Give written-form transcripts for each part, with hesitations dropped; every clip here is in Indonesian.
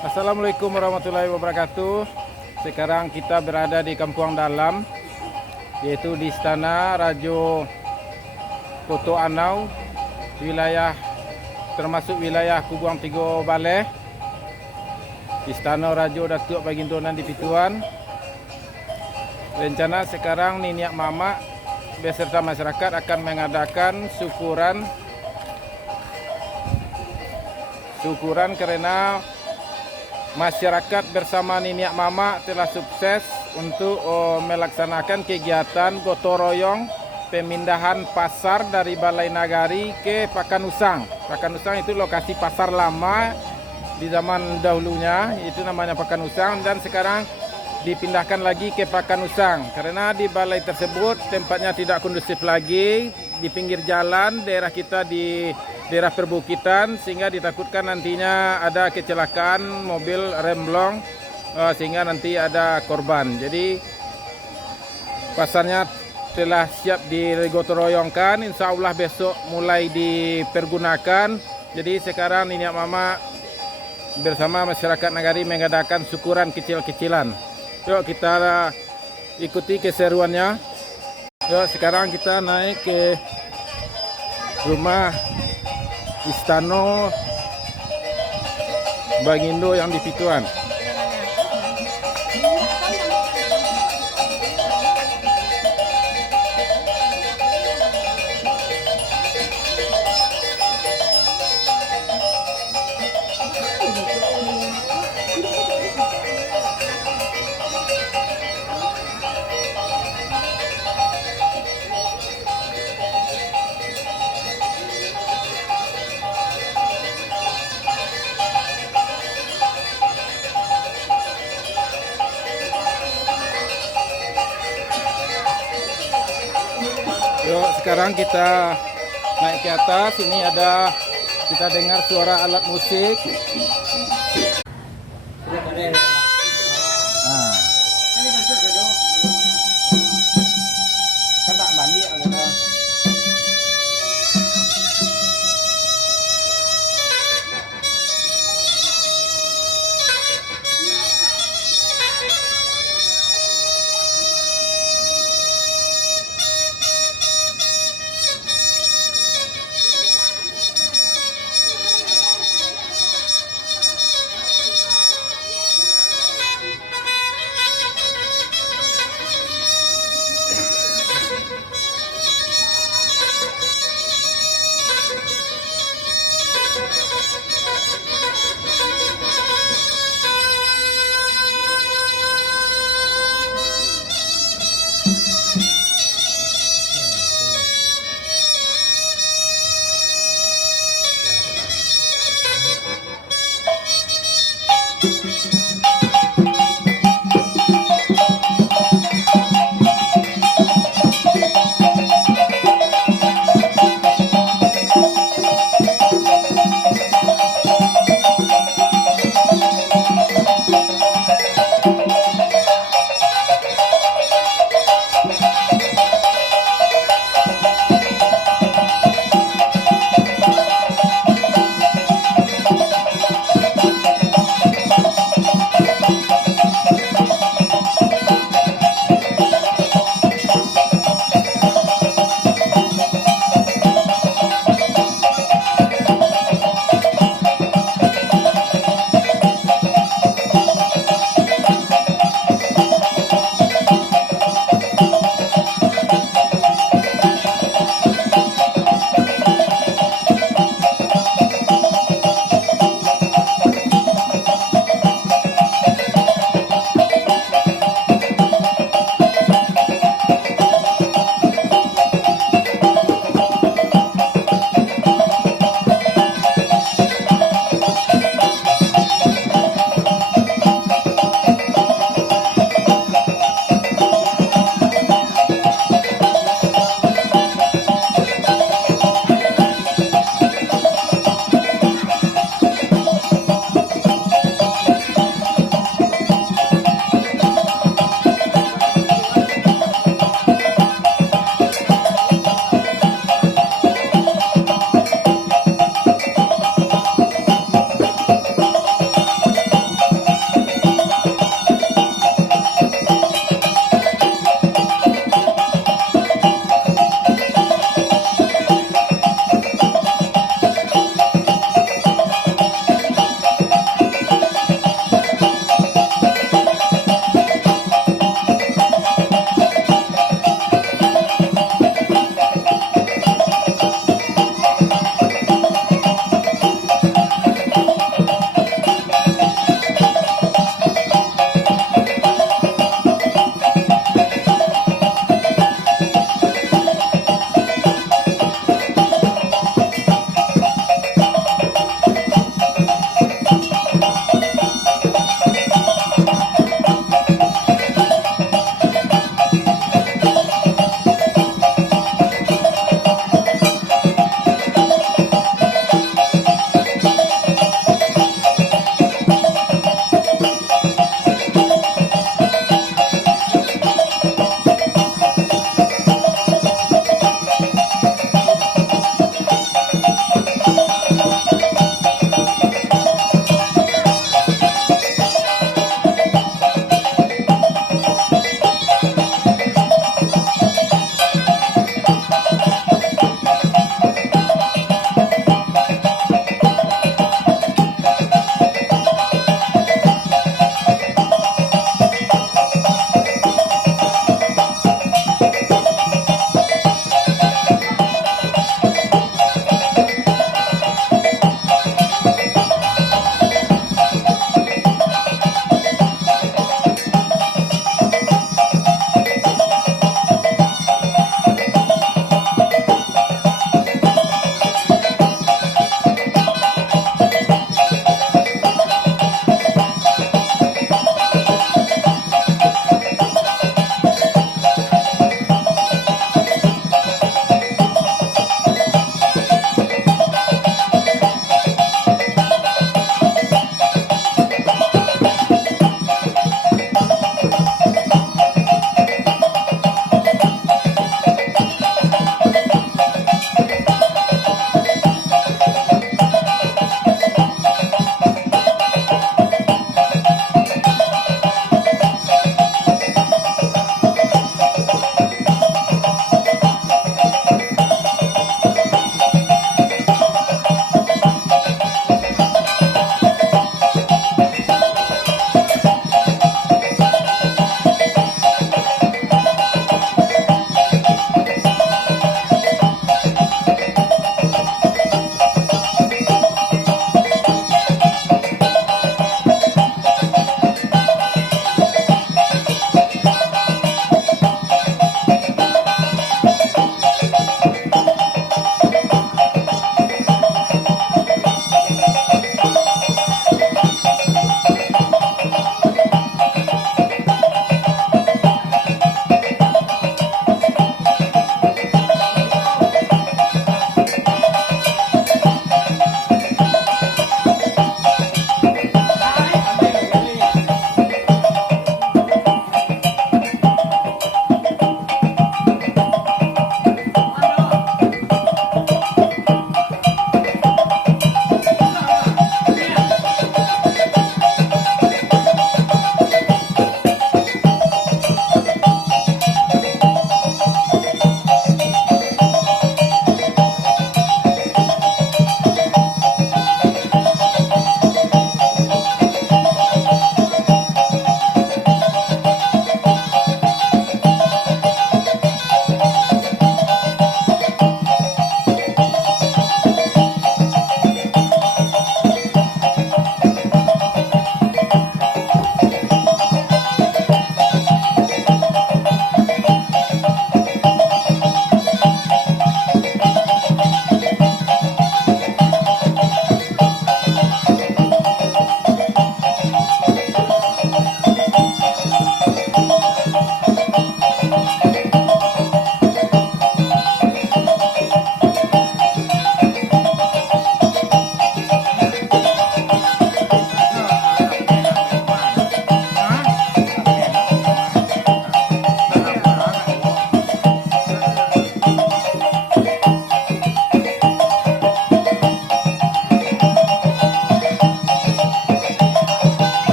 Assalamualaikum warahmatullahi wabarakatuh. Sekarang kita berada di Kampung Dalam, yaitu di Istana Rajo Koto Anau, wilayah termasuk wilayah Kubuang Tigo Baleh, Istana Rajo Datuk Baginda Nandi Pituan. Rencana sekarang Niniak Mama beserta masyarakat akan mengadakan syukuran karena masyarakat bersama Niniak Mama telah sukses untuk melaksanakan kegiatan gotong royong pemindahan pasar dari Balai Nagari ke Pakanusang. Pakanusang itu lokasi pasar lama di zaman dahulunya, itu namanya Pakanusang, dan sekarang dipindahkan lagi ke Pakanusang karena di balai tersebut tempatnya tidak kondusif lagi, di pinggir jalan, daerah kita di daerah perbukitan, sehingga ditakutkan nantinya ada kecelakaan mobil remblong sehingga nanti ada korban. Jadi pasarnya telah siap digotong royongkan, insya Allah besok mulai dipergunakan. Jadi sekarang Niniak Mama bersama masyarakat Nagari mengadakan syukuran kecil-kecilan. Yuk kita ikuti keseruannya. Yuk sekarang kita naik ke rumah Istana Bagindo yang di Pituan. Yuk sekarang kita naik ke atas. Ini ada, kita dengar suara alat musik. Nah. Kan tak balik ada.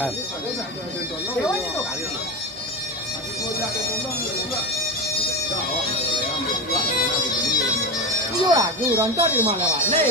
Kan. Iya, orang tu di mana lah? Nih,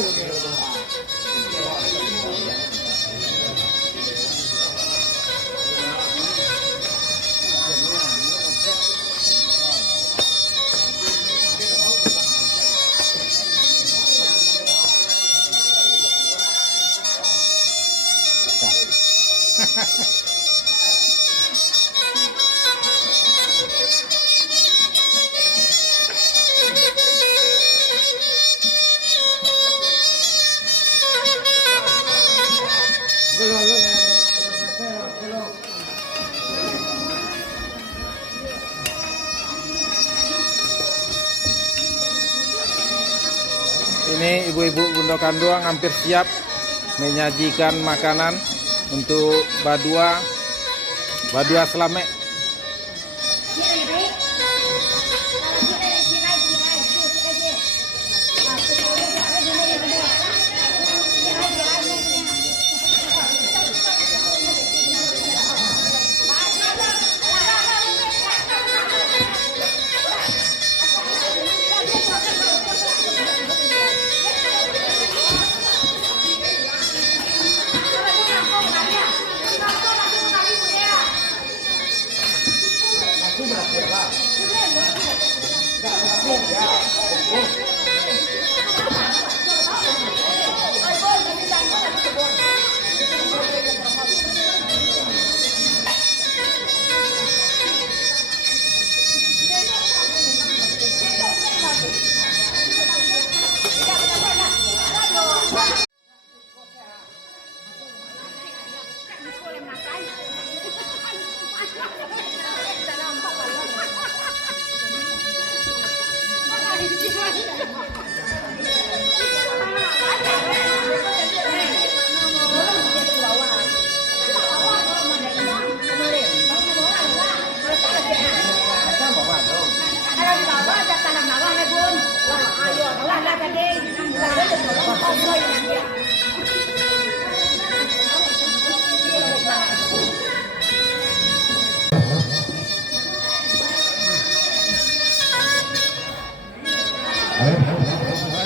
Ini ibu-ibu Bundo Kanduang hampir siap menyajikan makanan untuk Badua Slamek.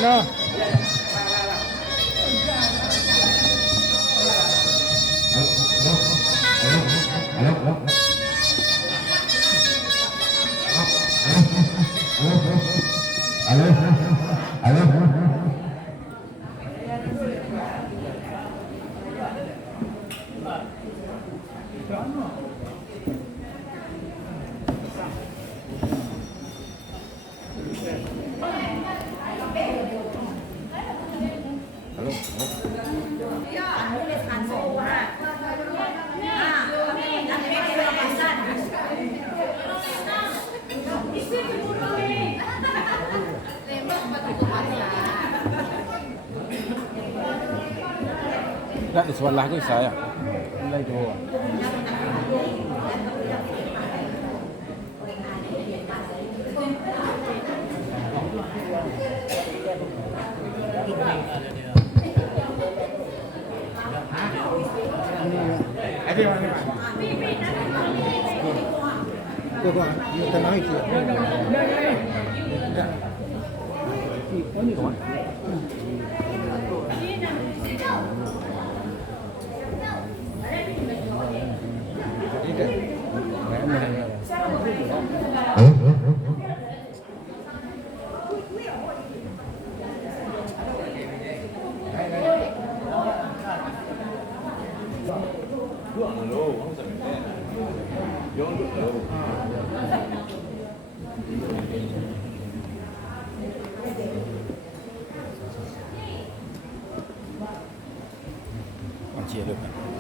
Ano? Enggak di sebelah aku saya. Mulai itu.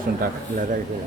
Suntak lada itu.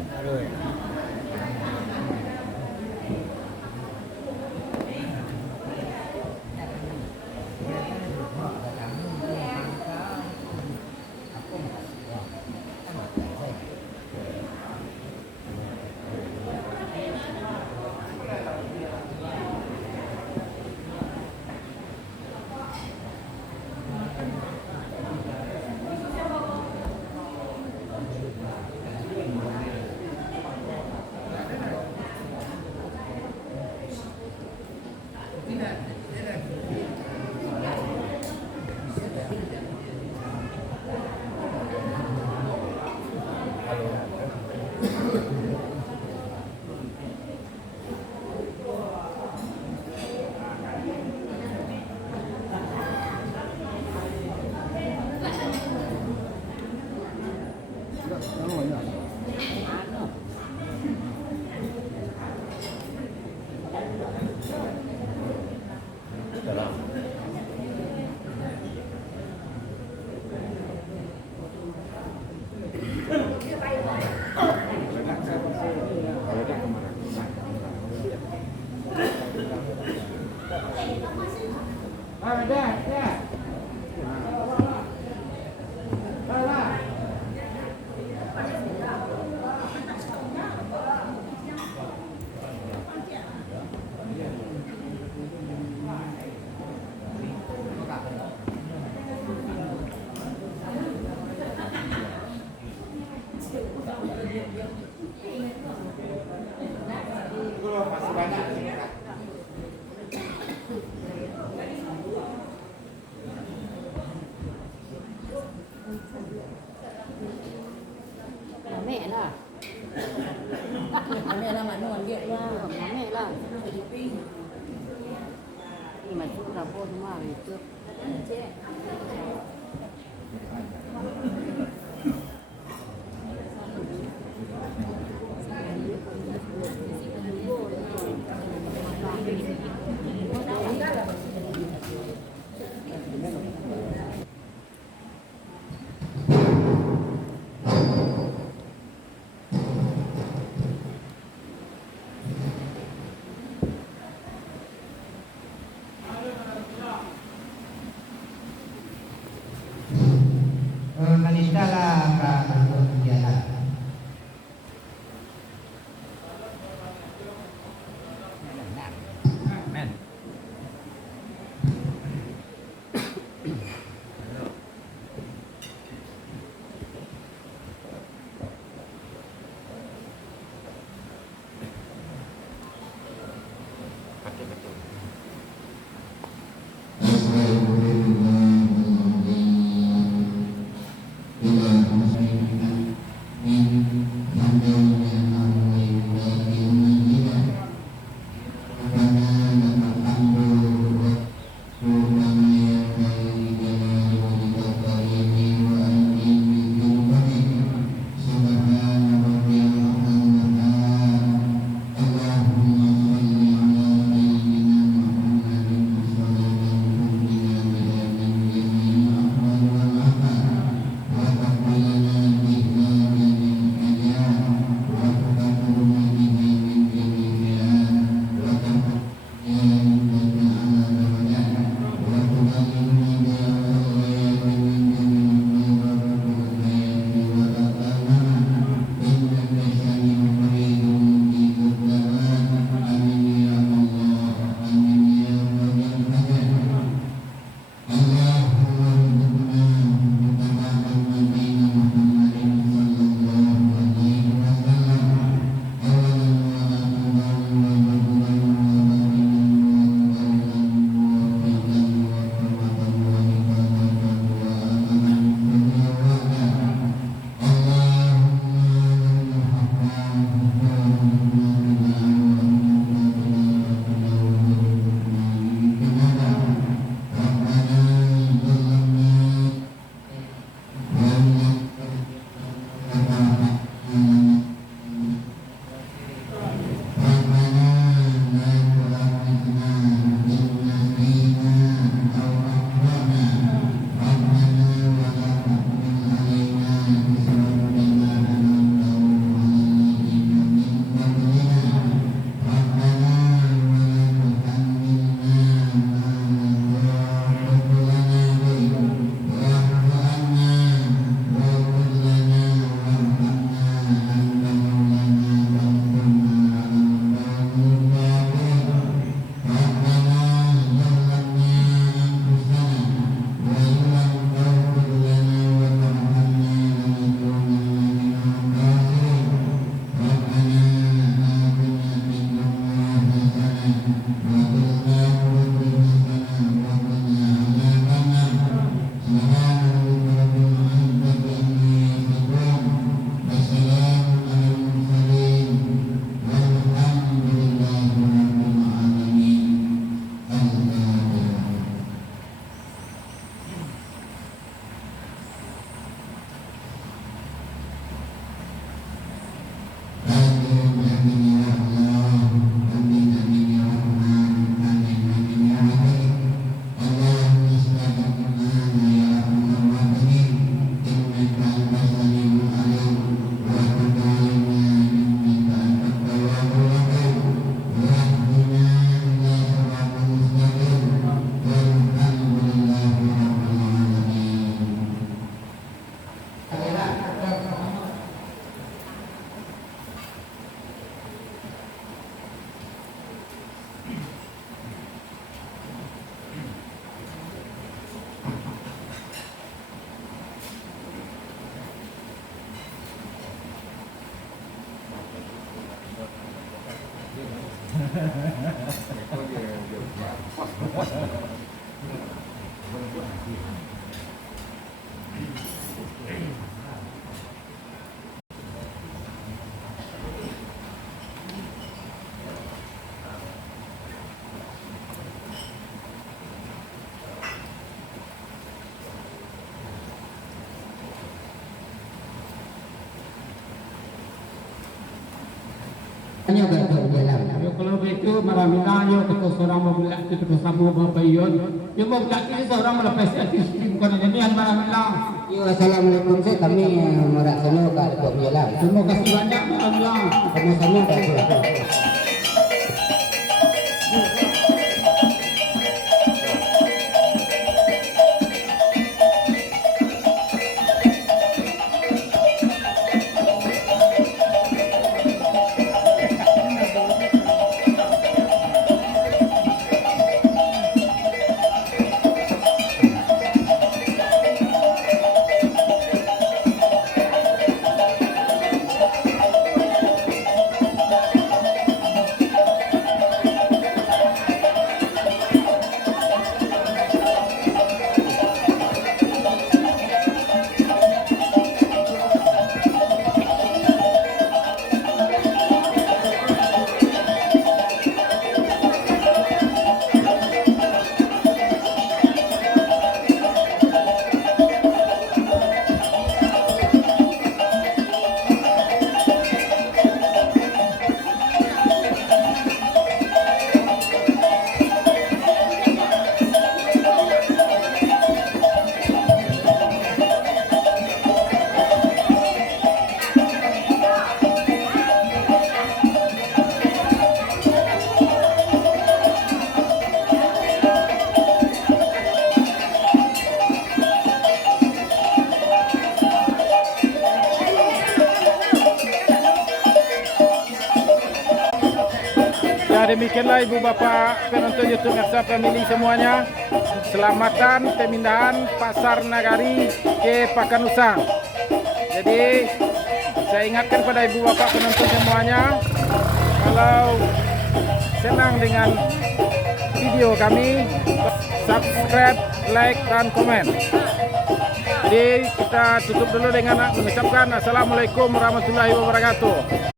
Mẹ là mẹ là mà nuôi điện ra mẹ là nhưng mà chúng là vô mà về trước Manitala ka kegiatan. Men. Hanya berdoa dalam. Yo kalau begitu maramina yo kita seorang membelak kita bersama berbayun. Yo membelak ini seorang melepas hati bukan ini yang maramina. Yo, assalamualaikum saya kami meraksana berdoa dalam. Terima kasih banyak maramina. Sama-sama berdoa. Ya, demikianlah ibu bapak penonton YouTube Narsa Family semuanya. Selamatan pemindahan Pasar Nagari ke Pakanusa. Jadi saya ingatkan pada ibu bapak penonton semuanya, kalau senang dengan video kami, subscribe, like, dan komen. Jadi kita tutup dulu dengan mengucapkan Assalamualaikum warahmatullahi wabarakatuh.